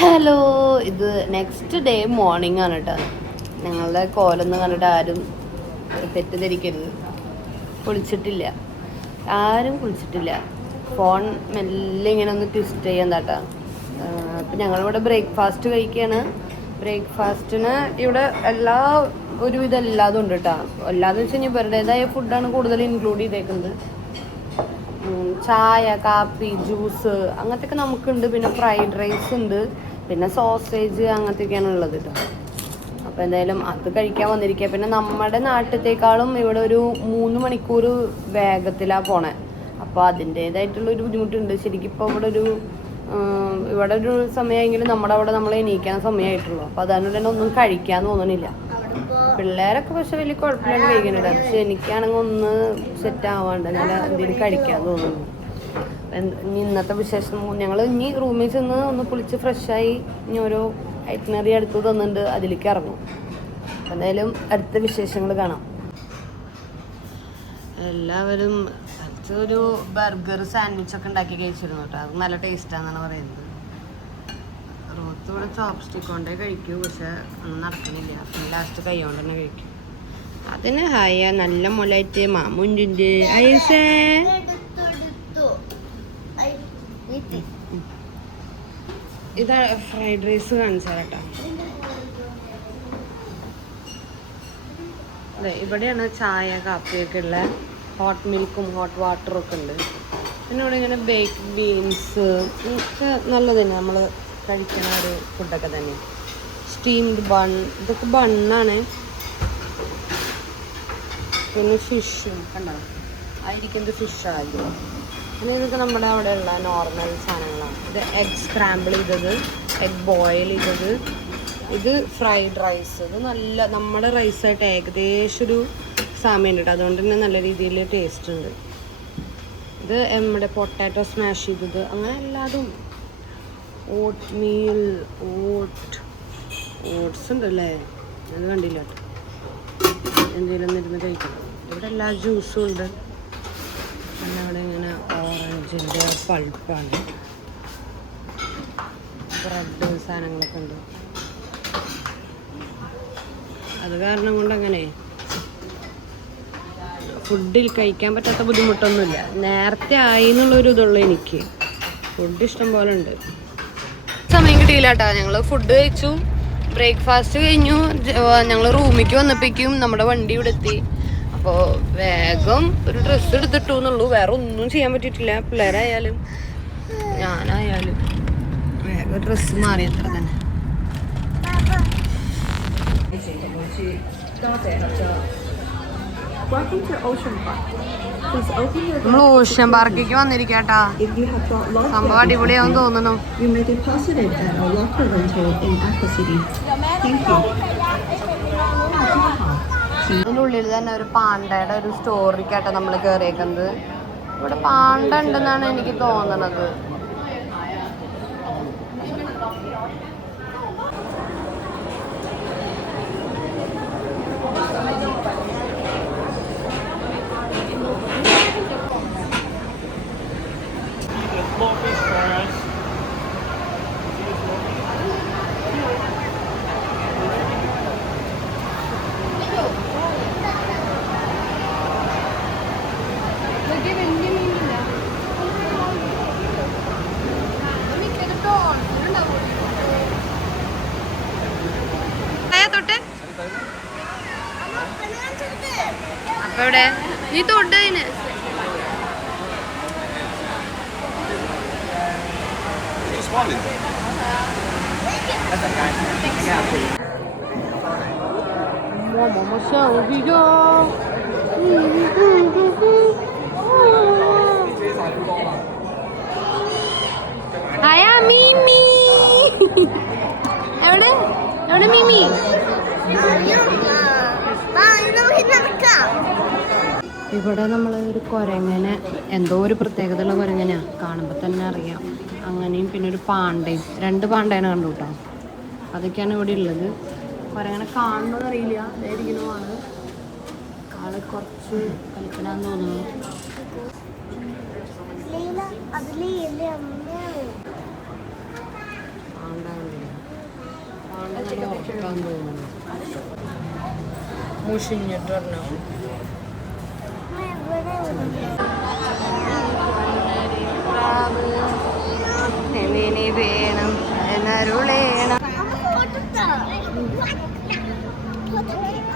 Hello, ഇത് next day morning ആണ് കേട്ടോ. ഞങ്ങളുടെ കോലൊന്നും കണ്ടിട്ട് ആരും തെറ്റിദ്ധരിക്കരുത്. കുളിച്ചിട്ടില്ല, ആരും കുളിച്ചിട്ടില്ല. ഫോൺ മെല്ലെ ഇങ്ങനെ ഒന്ന് ട്വിസ്റ്റ് ചെയ്യാൻ താട്ടാ. അപ്പം ഞങ്ങളിവിടെ ബ്രേക്ക്ഫാസ്റ്റ് കഴിക്കുകയാണ്. ബ്രേക്ക്ഫാസ്റ്റിന് ഇവിടെ ഒരുവിധം എല്ലാതും ഉണ്ട് കേട്ടോ. എല്ലാതെന്ന് വെച്ച് കഴിഞ്ഞാൽ ഇവരുടേതായ ഫുഡാണ് കൂടുതൽ ഇൻക്ലൂഡ് ചെയ്തേക്കുന്നത്. ചായ, കാപ്പി, ജ്യൂസ് അങ്ങനത്തെയൊക്കെ നമുക്കുണ്ട്. പിന്നെ ഫ്രൈഡ് റൈസ് ഉണ്ട്, പിന്നെ സോസേജ് അങ്ങനത്തെയൊക്കെയാണ് ഉള്ളത് കേട്ടോ. അപ്പോൾ എന്തായാലും അത് കഴിക്കാൻ വന്നിരിക്കുക. പിന്നെ നമ്മുടെ നാട്ടിലത്തേക്കാളും ഇവിടെ ഒരു 3 മണിക്കൂർ വേഗത്തിലാണ് പോണേ. അപ്പോൾ അതിൻ്റേതായിട്ടുള്ളൊരു ബുദ്ധിമുട്ടുണ്ട്. ശരിക്കും ഇപ്പോൾ ഇവിടെ ഒരു സമയമെങ്കിലും നമ്മുടെ അവിടെ നമ്മൾ എണീക്കാൻ സമയമായിട്ടുള്ളൂ. അപ്പോൾ അതുകൊണ്ട് തന്നെ ഒന്നും കഴിക്കാൻ തോന്നണില്ല. പിള്ളേരൊക്കെ പക്ഷെ വലിയ കുഴപ്പമില്ലാണ്ട് കഴിക്കുന്നുണ്ട്. പക്ഷെ എനിക്കാണെങ്കിൽ ഒന്ന് സെറ്റ് ആവാണ്ട് ഞാൻ എന്തെങ്കിലും കഴിക്കാൻ തോന്നുന്നു. ഇന്നത്തെ വിശേഷം ഞങ്ങൾ ഇനി റൂമിൽ ചെന്ന് ഒന്ന് കുളിച്ച് ഫ്രഷായി ഇനി ഓരോ ഐറ്റിനറി അടുത്ത് തന്നിട്ടുണ്ട്, അതിലേക്ക് ഇറങ്ങും. എന്തായാലും അടുത്ത വിശേഷങ്ങൾ കാണാം. എല്ലാവരും ഒരു ബർഗർ സാൻഡ്വിച്ചൊക്കെ ഉണ്ടാക്കി കഴിച്ചിരുന്നു കേട്ടോ. അത് നല്ല ടേസ്റ്റാണെന്നാണ് പറയുന്നത്. റോത്ത് ഇവിടെ ചോപ്സ്റ്റിക് കൊണ്ടേ കഴിക്കൂ, പക്ഷെ ഒന്നും നടക്കണില്ല. ലാസ്റ്റ് കൈ കൊണ്ട് തന്നെ കഴിക്കും. അതിന് ഹായ നല്ല മുലായിട്ട് മാമുണ്ട്. ഐസേ ഇതാ ഫ്രൈഡ് റൈസ് കാണിച്ചാൽ കേട്ടോ. അതെ, ഇവിടെയാണ് ചായ കാപ്പിയൊക്കെ ഉള്ള. ഹോട്ട് മിൽക്കും ഹോട്ട് വാട്ടറും ഒക്കെ ഉണ്ട്. പിന്നെ ഇവിടെ ഇങ്ങനെ ബേക്ക് ബീൻസ് ഒക്കെ നല്ലത് തന്നെ, നമ്മൾ കഴിക്കണ ഒരു ഫുഡൊക്കെ തന്നെ. സ്റ്റീംഡ് ബൺ, ഇതൊക്കെ ബണ്ണാണ്. പിന്നെ ഫിഷും കണ്ടോ, ആയിരിക്കുന്നത് ഫിഷായിരുന്നു. പിന്നെ ഇതൊക്കെ നമ്മുടെ അവിടെയുള്ള നോർമൽ സാധനങ്ങളാണ്. ഇത് എഗ് സ്ക്രാമ്പിൾ ചെയ്തത്, എഗ് ബോയിൽ ചെയ്തത്, ഇത് ഫ്രൈഡ് റൈസ്. ഇത് നല്ല നമ്മുടെ റൈസായിട്ട് ഏകദേശം ഒരു സാമ്യം ഉണ്ട്. അതുകൊണ്ട് തന്നെ നല്ല രീതിയിൽ ടേസ്റ്റ് ഉണ്ട്. ഇത് നമ്മുടെ പൊട്ടാറ്റോ സ്മാഷ് ചെയ്തത്, അങ്ങനെ എല്ലാതും. ഓട്ട് മീൽ, ഓട്സ് ഉണ്ടല്ലേ, അത് കണ്ടില്ല. എന്തെങ്കിലും ഒന്നിരുന്ന് കഴിക്കണം. ഇവിടെ എല്ലാ ജ്യൂസും ഉണ്ട്. പിന്നെ അവിടെ ഇങ്ങനെ ഓറഞ്ചിൻ്റെ പൾപ്പാണ്. ബ്രെഡ് സാധനങ്ങളൊക്കെ ഉണ്ട്. അത് കാരണം കൊണ്ട് അങ്ങനെ ഫുഡിൽ കഴിക്കാൻ പറ്റാത്ത ബുദ്ധിമുട്ടൊന്നുമില്ല. നേരത്തെ ആയി എന്നുള്ളൊരു ഇതുള്ളൂ എനിക്ക്. ഫുഡ് ഇഷ്ടം പോലെ ഉണ്ട്. സമയം കിട്ടിയില്ല കേട്ടോ. ഞങ്ങൾ ഫുഡ് കഴിച്ചു, ബ്രേക്ക്ഫാസ്റ്റ് കഴിഞ്ഞു. ഞങ്ങൾ റൂമിലേക്ക് വന്നപ്പോഴേക്കും നമ്മുടെ വണ്ടി ഇവിടെ എത്തി. അപ്പോൾ വേഗം ഒരു ഡ്രസ്സ് എടുത്തിട്ടു എന്നുള്ളൂ, വേറെ ഒന്നും ചെയ്യാൻ പറ്റിയിട്ടില്ല. പിള്ളേരായാലും ഞാനായാലും വേഗം ഡ്രസ്സ് മാറി അത്ര തന്നെ. നമ്മൾ ഓഷ്യൻ പാർക്കിലേക്ക് വന്നിരിക്കട്ടാ. സംഭവം അടിപൊളിയാവും തോന്നുന്നു. ഇതിനുള്ളിൽ തന്നെ ഒരു പാണ്ടയുടെ ഒരു സ്റ്റോറിക്കാട്ടോ നമ്മൾ കയറിയേക്കുന്നത്. ഇവിടെ പാണ്ട ഉണ്ടെന്നാണ് എനിക്ക് തോന്നണത്. അപ്പൊ ഇവിടെ ഈ തൊട്ടതിന് മീമി എവിടെ എവിടെ മീമി? ഇവിടെ നമ്മൾ ഒരു കുരങ്ങനെ, എന്തോ ഒരു പ്രത്യേകതയുള്ള കുരങ്ങനെയാണ്, കാണുമ്പോൾ തന്നെ അറിയാം. അങ്ങനെയും പിന്നെ ഒരു പാണ്ടയും, 2 പാണ്ടേനെ കണ്ടു കേട്ടോ. അതൊക്കെയാണ് ഇവിടെ ഉള്ളത്. കുരങ്ങനെ കാണുന്നത് അറിയില്ല, അതായിരിക്കണമാണ്. ആള് കുറച്ച് കളിക്കണമെന്ന് തോന്നുന്നു. പാണ്ട മുഷിഞ്ഞിട്ട് വേണം എന്നരുളേണം.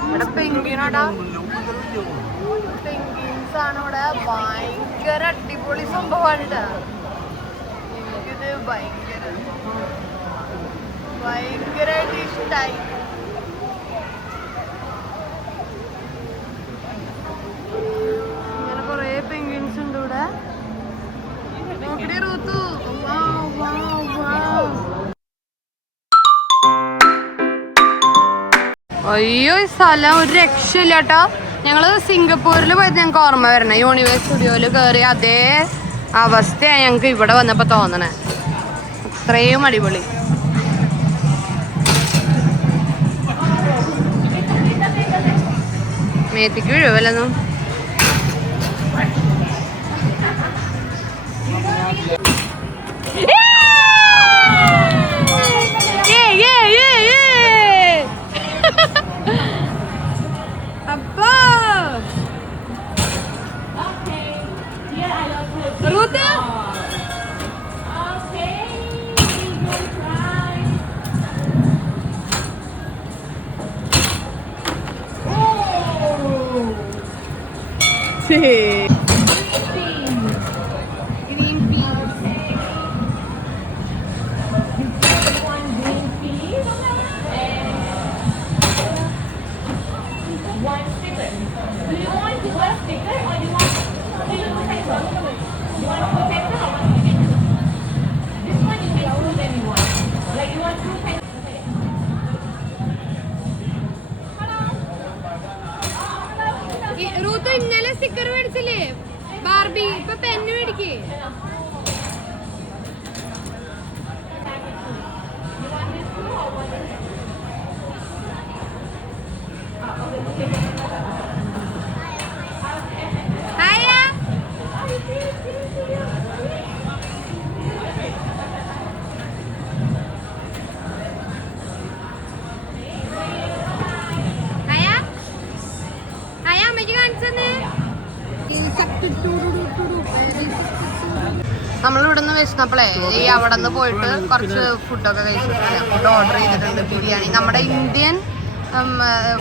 ഇവിടെ പെങ്കിനാടാ, പെങ്കിൻസ് ആണ് ഇവിടെ. ഭയങ്കര അടിപൊളി സംഭവമാണ് ഇതാ. എനിക്കിത് ഭയങ്കരമായിട്ട് ഇഷ്ടായി. ഇങ്ങനെ കൊറേ പെങ്കിൻസ് ഉണ്ട് ഇവിടെ. നോക്കടി റൂത്തു. അയ്യോ ഈ സ്ഥലം ഒരു രക്ഷയില്ല കേട്ടോ. ഞങ്ങള് സിംഗപ്പൂരിൽ പോയത് ഞങ്ങൾക്ക് ഓർമ്മ വരണേ. യൂണിവേഴ്സ് സ്റ്റുഡിയോയില് കയറി അതേ അവസ്ഥയാണ് ഞങ്ങക്ക് ഇവിടെ വന്നപ്പോ തോന്നണേ. അത്രയും അടിപൊളി. മേത്തിക്ക് വീഴുവല്ലെന്നും. ഇന്നലെ സ്റ്റിക്കർ മേടിച്ചില്ലേ ബാർബി, ഇപ്പൊ പെന്ന് മേടിക്കേ. നമ്മളിവിടെ നിന്ന് വിശന്നപ്പോളേ ഈ അവിടെ നിന്ന് പോയിട്ട് കുറച്ച് ഫുഡൊക്കെ കഴിച്ചിട്ടുണ്ട്. ഫുഡ് ഓർഡർ ചെയ്തിട്ടുണ്ട്. ബിരിയാണി, നമ്മുടെ ഇന്ത്യൻ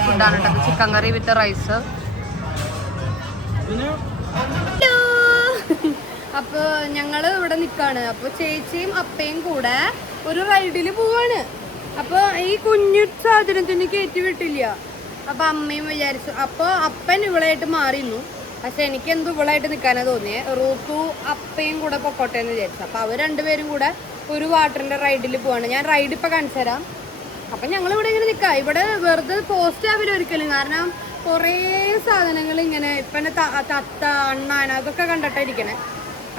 ഫുഡാണ് കേട്ടോ. ചിക്കൻ കറി വിത്ത് റൈസ്. അപ്പൊ ഞങ്ങള് ഇവിടെ നിക്കാണ്. അപ്പൊ ചേച്ചിയും അപ്പയും കൂടെ ഒരു റൈഡില് പോവാണ്. അപ്പൊ ഈ കുഞ്ഞു സാധനത്തിന് കയറ്റി വിട്ടില്ല. അപ്പൊ അമ്മയും വിചാരിച്ചു. അപ്പൊ അപ്പൻ ഇവളായിട്ട് മാറിയിരുന്നു. പക്ഷെ എനിക്ക് എന്ത് ഇവളായിട്ട് നിൽക്കാനാ തോന്നിയേ. റൂത്തു അപ്പയും കൂടെ പൊക്കോട്ടെ എന്ന് വിചാരിച്ചു. അപ്പൊ അവർ രണ്ടുപേരും കൂടെ ഒരു വാട്ടറിന്റെ റൈഡിൽ പോവാണ്. ഞാൻ റൈഡ് ഇപ്പൊ കാണിച്ചു തരാം. അപ്പൊ ഞങ്ങൾ ഇവിടെ ഇങ്ങനെ നിൽക്കാം. ഇവിടെ വെറുതെ പോസ്റ്റ് ആവില്ല ഒരിക്കലും. കാരണം കുറേ സാധനങ്ങൾ ഇങ്ങനെ ഇപ്പൊ തത്ത അണ്ണാന അതൊക്കെ കണ്ടിട്ടിരിക്കണേ.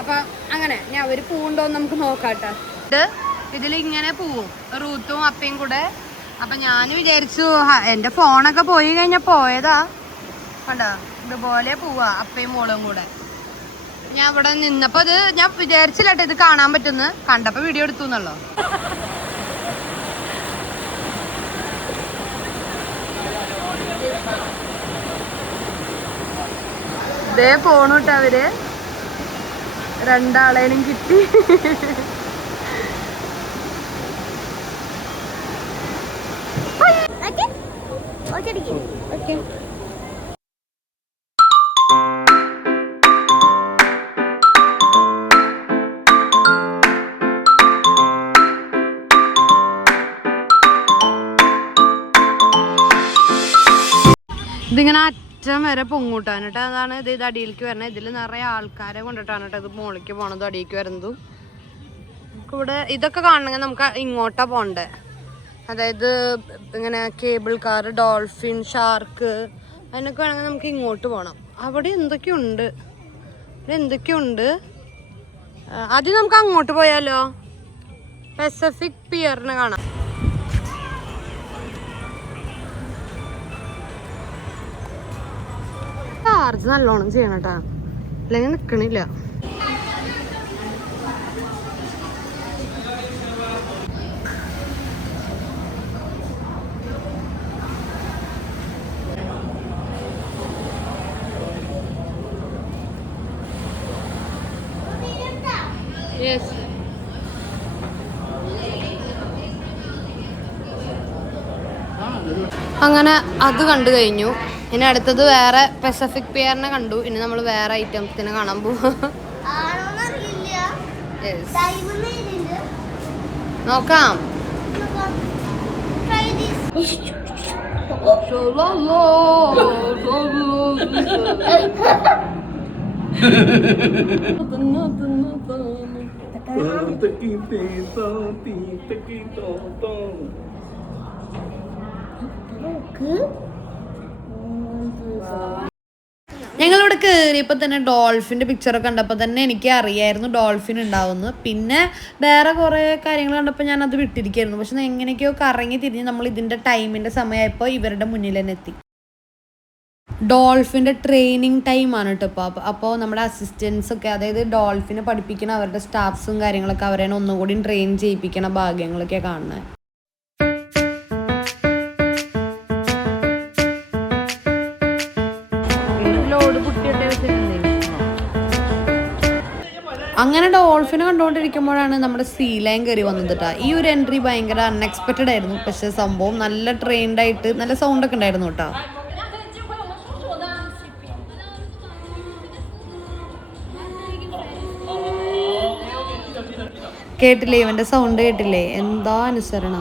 അപ്പൊ അങ്ങനെ ഞാൻ അവര് പൂണ്ടോന്ന് നമുക്ക് നോക്കാട്ടെ. ഇതിലിങ്ങനെ പോവും റൂത്തും അപ്പയും കൂടെ. അപ്പൊ ഞാൻ വിചാരിച്ചു എന്റെ ഫോണൊക്കെ പോയി കഴിഞ്ഞാൽ പോയതാ കണ്ടോ. ഇതുപോലെ പോവാ അപ്പയും മോളും കൂടെ. ഞാൻ ഇവിടെ നിന്നപ്പോ ഇത് ഞാൻ വിചാരിച്ചില്ലട്ടെ ഇത് കാണാൻ പറ്റുന്ന്. കണ്ടപ്പോ വീഡിയോ എടുത്തു എന്നല്ലോ. ഇതേ പോണൂട്ടോ അവര്. രണ്ടാളേനും കിട്ടി. ഓക്കെ ഇതിങ്ങനെ അറ്റം വരെ പൊങ്ങൂട്ടാണ് കേട്ടോ. അതാണ് ഇത് അടിയിലേക്ക് വരണത്. ഇതിൽ നിറയെ ആൾക്കാരെ കൊണ്ടിട്ടാണ് കേട്ടോ ഇത് മുകളിലേക്ക് പോണത്, അടിയിലേക്ക് വരുന്നതും. ഇവിടെ ഇതൊക്കെ കാണണമെങ്കിൽ നമുക്ക് ഇങ്ങോട്ടാ പോണ്ടേ. അതായത് ഇങ്ങനെ കേബിൾ കാർ, ഡോൾഫിൻ, ഷാർക്ക് അതിനൊക്കെ വേണമെങ്കിൽ നമുക്ക് ഇങ്ങോട്ട് പോകണം. അവിടെ എന്തൊക്കെയുണ്ട്, ആദ്യം നമുക്ക് അങ്ങോട്ട് പോയാലോ. പസഫിക് പിയറിനെ കാണാം. ചാർജ് നല്ലോണം ചെയ്യണം കേട്ടാ, അല്ലെങ്കിൽ നിക്കണില്ല. യെസ്. അങ്ങനെ അത് കണ്ടു കഴിഞ്ഞു. ഇനി അടുത്തത് വേറെ പസഫിക് പിയറിനെ കണ്ടു. ഇനി നമ്മൾ വേറെ ഐറ്റംസിനെ കാണാൻ പോവാ. നോക്കാം. ഞങ്ങളിവിടെ കയറിയപ്പോൾ തന്നെ ഡോൾഫിൻ്റെ പിക്ചറൊക്കെ കണ്ടപ്പോൾ തന്നെ എനിക്ക് അറിയായിരുന്നു ഡോൾഫിൻ ഉണ്ടാവുമെന്ന്. പിന്നെ വേറെ കുറേ കാര്യങ്ങൾ കണ്ടപ്പോൾ ഞാൻ അത് വിട്ടിരിക്കുകയായിരുന്നു. പക്ഷെ എങ്ങനെയൊക്കെയോ കറങ്ങി തിരിഞ്ഞ് നമ്മൾ ഇതിൻ്റെ ടൈമിൻ്റെ സമയമായപ്പോൾ ഇവരുടെ മുന്നിൽ തന്നെ എത്തി. ഡോൾഫിൻ്റെ ട്രെയിനിങ് ടൈമാണ് കേട്ടോ അപ്പോൾ നമ്മുടെ അസിസ്റ്റൻസൊക്കെ, അതായത് ഡോൾഫിനെ പഠിപ്പിക്കുന്ന അവരുടെ സ്റ്റാഫ്സും കാര്യങ്ങളൊക്കെ അവരെ ഒന്നുകൂടി ട്രെയിൻ ചെയ്യിപ്പിക്കുന്ന ഭാഗ്യങ്ങളൊക്കെ കാണുന്നത്. അങ്ങനെ ഡോൾഫിനെ കണ്ടുകൊണ്ടിരിക്കുമ്പോഴാണ് നമ്മുടെ സീ ലയൺ കയറി വന്നത് കേട്ടോ. ഈ ഒരു എൻട്രി ഭയങ്കര അൺഎക്സ്പെക്റ്റഡ് ആയിരുന്നു. പക്ഷെ സംഭവം നല്ല ട്രെയിൻഡ് ആയിട്ട് നല്ല സൗണ്ടൊക്കെ ഉണ്ടായിരുന്നു കേട്ടോ. കേട്ടില്ലേ ഇവന്റെ സൗണ്ട് കേട്ടില്ലേ? എന്താ അനുസരണ.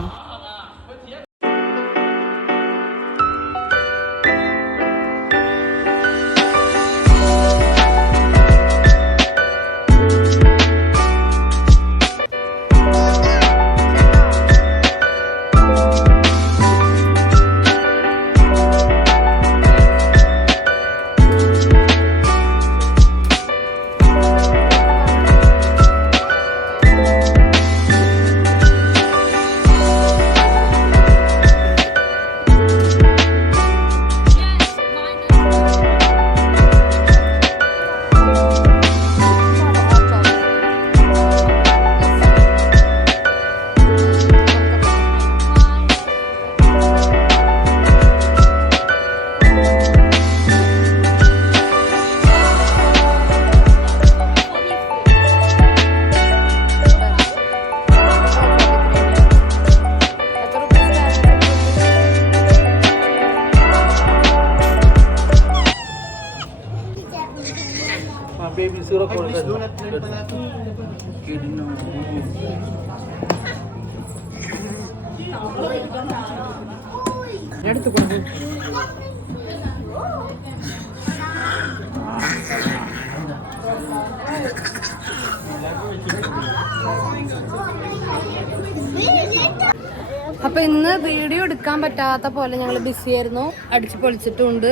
അപ്പൊ ഇന്ന് വീഡിയോ എടുക്കാൻ പറ്റാത്ത പോലെ ഞങ്ങൾ ബിസി ആയിരുന്നു. അടിച്ചു പൊളിച്ചിട്ടുണ്ട്.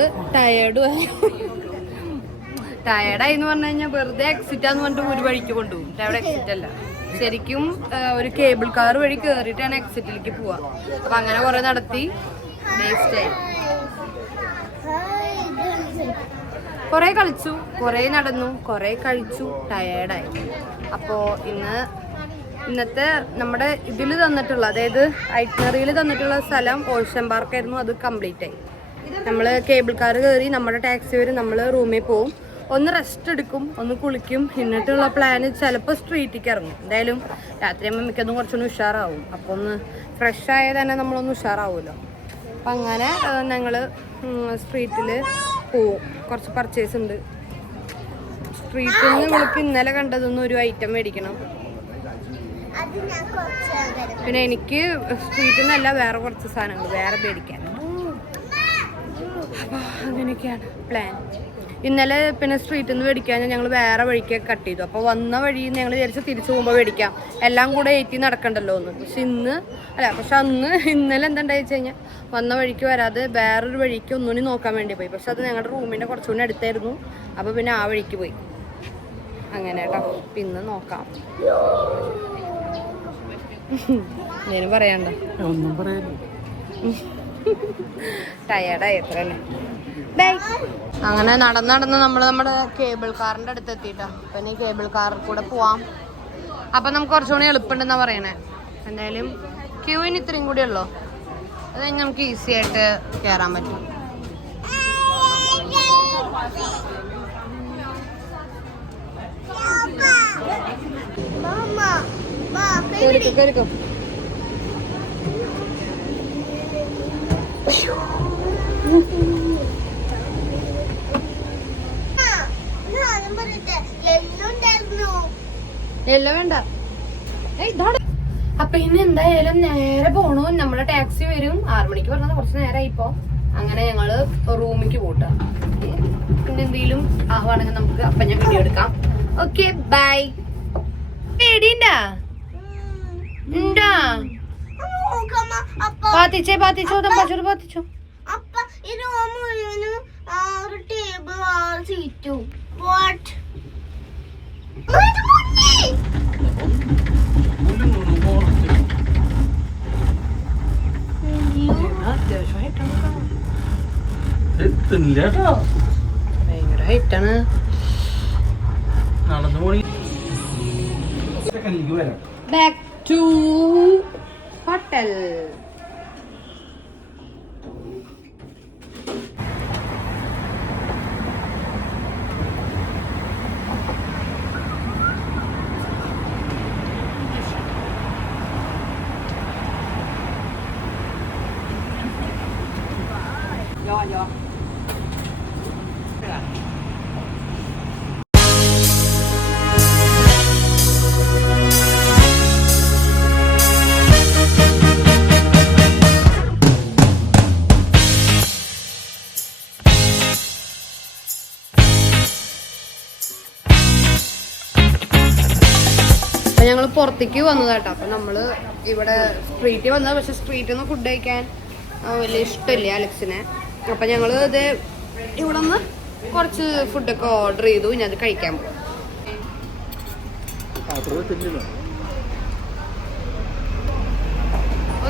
ടയേർഡായി എന്ന് പറഞ്ഞു കഴിഞ്ഞാൽ വെറുതെ എക്സിറ്റാന്ന് പറഞ്ഞിട്ട് ഒരു വഴിക്ക് കൊണ്ടുപോകും. അവിടെ എക്സിറ്റ് അല്ല, ശരിക്കും ഒരു കേബിൾ കാർ വഴി കയറിയിട്ടാണ് എക്സിറ്റിലേക്ക് പോവാ. അപ്പൊ അങ്ങനെ കുറെ നടത്തി വേസ്റ്റായി. കുറെ കളിച്ചു, കുറെ നടന്നു, കുറെ കഴിച്ചു, ടയേർഡായി. അപ്പോൾ ഇന്നത്തെ നമ്മുടെ ഇതിൽ തന്നിട്ടുള്ള, അതായത് ഐറ്റിനറിയിൽ തന്നിട്ടുള്ള സ്ഥലം ഓഷ്യൻ പാർക്കായിരുന്നു. അത് കംപ്ലീറ്റ് ആയി. നമ്മൾ കേബിൾ കാർ കയറി നമ്മുടെ ടാക്സി വരെ നമ്മൾ റൂമിൽ പോവും, ഒന്ന് റെസ്റ്റ് എടുക്കും, ഒന്ന് കുളിക്കും. എന്നിട്ടുള്ള പ്ലാന് ചിലപ്പോൾ സ്ട്രീറ്റിലേക്ക് ഇറങ്ങും. എന്തായാലും രാത്രിയാകുമ്പോൾ മിക്കതും കുറച്ചൊന്ന് ഉഷാറാവും. അപ്പോൾ ഒന്ന് ഫ്രഷ് ആയാൽ തന്നെ നമ്മളൊന്ന് ഉഷാറാവുമല്ലോ. അപ്പം അങ്ങനെ ഞങ്ങൾ സ്ട്രീറ്റിൽ പോവും. കുറച്ച് പർച്ചേസ് ഉണ്ട്. സ്ട്രീറ്റിൽ നിന്ന് നമ്മൾക്ക് ഇന്നലെ കണ്ടതൊന്നും ഒരു ഐറ്റം മേടിക്കണം. പിന്നെ എനിക്ക് സ്ട്രീറ്റിൽ നിന്നല്ല വേറെ കുറച്ച് സാധനങ്ങൾ വേറെ മേടിക്കാൻ. അപ്പോൾ അങ്ങനെയൊക്കെയാണ് പ്ലാൻ. ഇന്നലെ പിന്നെ സ്ട്രീറ്റിൽ നിന്ന് മേടിക്കാൻ ഞങ്ങൾ വേറെ വഴിക്ക് കട്ട് ചെയ്തു. അപ്പോൾ വന്ന വഴി ഞങ്ങൾ വിചാരിച്ച് തിരിച്ചു പോകുമ്പോൾ മേടിക്കാം, എല്ലാം കൂടെ ഏറ്റി നടക്കണ്ടല്ലോ എന്ന്. പക്ഷെ അന്ന് ഇന്നലെ എന്താണെന്ന് വെച്ച് കഴിഞ്ഞാൽ വന്ന വഴിക്ക് വരാതെ വേറൊരു വഴിക്ക് ഒന്നുകൂടി നോക്കാൻ വേണ്ടി പോയി. പക്ഷെ അത് ഞങ്ങളുടെ റൂമിൻ്റെ കുറച്ചുകൂടി അടുത്തായിരുന്നു. അപ്പോൾ പിന്നെ ആ വഴിക്ക് പോയി. അങ്ങനെ കേട്ടോ. പിന്നെ നോക്കാം. ഞാനും പറയണ്ട, ഒന്നും പറയാനില്ല. ടയേർഡായി എത്ര തന്നെ. അങ്ങനെ നടന്ന് നമ്മൾ നമ്മുടെ കേബിൾ കാറിൻ്റെ അടുത്ത് എത്തിയിട്ടാ. പിന്നെ ഈ കേബിൾ കാറിൽ കൂടെ പോവാം. അപ്പം നമുക്ക് കുറച്ചുകൂടി എളുപ്പമുണ്ടെന്നാണ് പറയണേ. എന്തായാലും ക്യൂവിന് ഇത്രയും കൂടി ഉള്ളൂ. അത് കഴിഞ്ഞ് നമുക്ക് ഈസി ആയിട്ട് കയറാൻ പറ്റും. കേറിക്കോ. എല്ലോ വേണ്ട. അപ്പൊ ഇനി എന്തായാലും നേരെ പോണു. നമ്മളെ ടാക്സി വരും 6 മണിക്ക് പറഞ്ഞത് കുറച്ച് നേരമായി ഇപ്പൊ. അങ്ങനെ ഞങ്ങള് റൂമിലേക്ക് പോട്ടാ. പിന്നെ എന്തെങ്കിലും ആവാണെങ്കിൽ നമുക്ക് അപ്പൊ ഞാൻ വീഡിയോ എടുക്കാം. Okay bye. പേടിണ്ടാ ഉണ്ടാ പാത്തിച്ചോ പാത്തിച്ചോ. ഭയങ്കര ഹൈറ്റാണ്. Back to hotel. Yo. ഞങ്ങൾ പുറത്തേക്ക് വന്നതാട്ടോ. അപ്പം നമ്മൾ ഇവിടെ സ്ട്രീറ്റിൽ വന്നത്. പക്ഷെ സ്ട്രീറ്റിൽ നിന്ന് ഫുഡ് കഴിക്കാൻ വലിയ ഇഷ്ടമില്ല അലക്സിനെ. അപ്പം ഞങ്ങൾ ഇത് ഇവിടെ നിന്ന് കുറച്ച് ഫുഡൊക്കെ ഓർഡർ ചെയ്തു. ഇനി അത് കഴിക്കാൻ പോകും.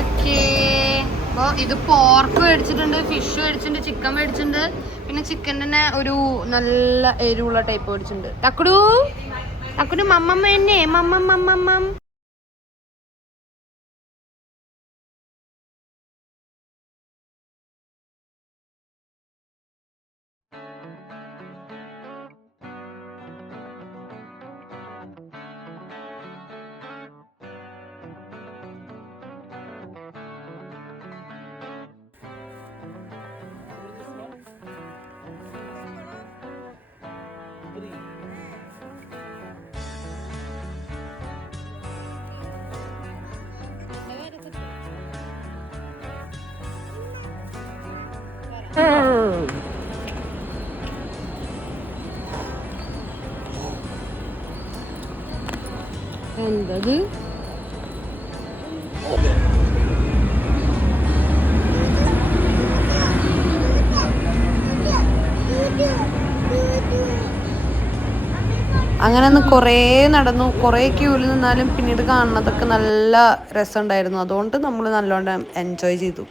ഓക്കേ. അപ്പോൾ ഇത് പോർക്ക് മേടിച്ചിട്ടുണ്ട്, ഫിഷ് മേടിച്ചിട്ടുണ്ട്, ചിക്കൻ മേടിച്ചിട്ടുണ്ട്. പിന്നെ ചിക്കൻ തന്നെ ഒരു നല്ല എരിവുള്ള ടൈപ്പ് മേടിച്ചിട്ടുണ്ട്. തക്കുടു മമ്മമ്മ തന്നെ മമ്മ. എന്തത്? അങ്ങനെ ഒന്ന് കുറേ നടന്നു, കുറേ ക്യൂവിൽ നിന്നാലും പിന്നീട് കാണുന്നതൊക്കെ നല്ല രസമുണ്ടായിരുന്നു. അതുകൊണ്ട് നമ്മൾ നല്ലോണം എൻജോയ് ചെയ്തു.